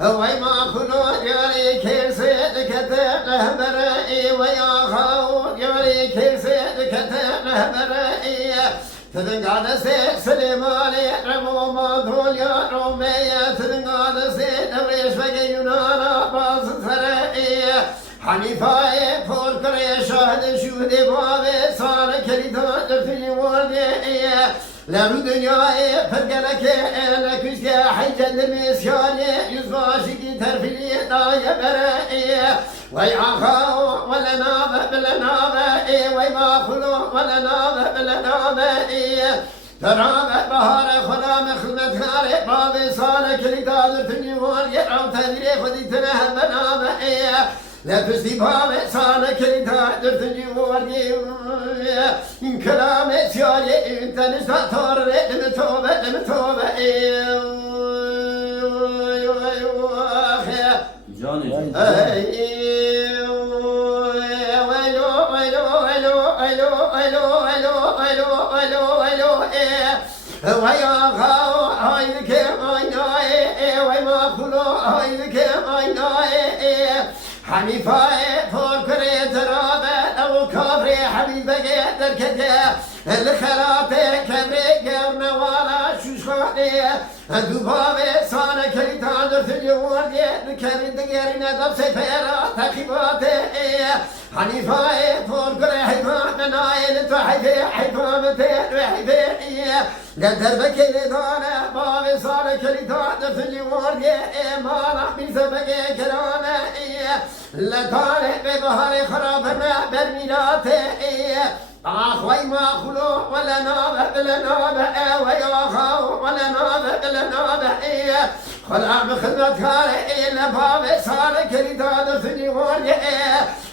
وي ما خلو جاري كيسد كتنه برئي ويا خاو جاري كيسد كتنه برئي تدنقاد سيد سليماني رمو ما دول يا رومية تدنقاد سيد نوريش وقي يونانا باز ثرئي حنيفاي فور كري شهد شهد بابي صار كريدان في وردي لرو dünyayı pergeleke eleküske haycendir misyani yüzbaşıki terfili daya bere vay aha ve lenabe bilenabe vay mahulu ve lenabe bilenabe terabe bahare khulame khidmetkare babi sale kilidadır tünü var yerav tedire khuditine benabe لا تستيبها سانا كريتا درتني وردي إن كلام سيالي أنت نستطر لمتوبة لمتوبة ويا خاو هايك عيناي وما خلو هايك عيناي حنيفاي فوكري ترابة أو كفري حبيبك دركته الخرابة كبري قرن ورا شوشخاني دوبابي صانا كريتان درتني وردي كريد غيرنا دب سفيرا تقيباتي حنيفاي فوكري حيفان نايل تحيفي حيفامتي وحيفي قدربك لدانا بابي صانا كريتان درتني وردي مانا بيزبك كرانا لطالع ببهار خرابنا برميلاته أخوي ما خلو ولا نابه بلا نابه ويا خاو ولا نابه بلا نابه خلا بخدمة كاره لباب صار كريدان في اليوم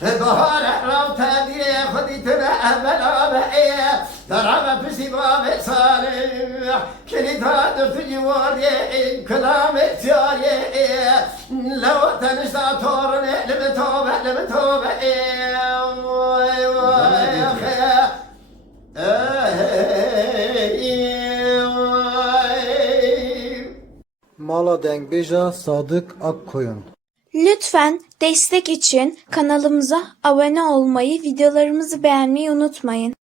بهار راو تدري خديتنا بلابه درابه بسباب صار كريدان في اليوم كلام سياري لو تنشتا تورن لمتوبه لمتوبه Mala Dengbeja Sadık Akkoyun. Lütfen destek için kanalımıza abone olmayı, videolarımızı beğenmeyi unutmayın.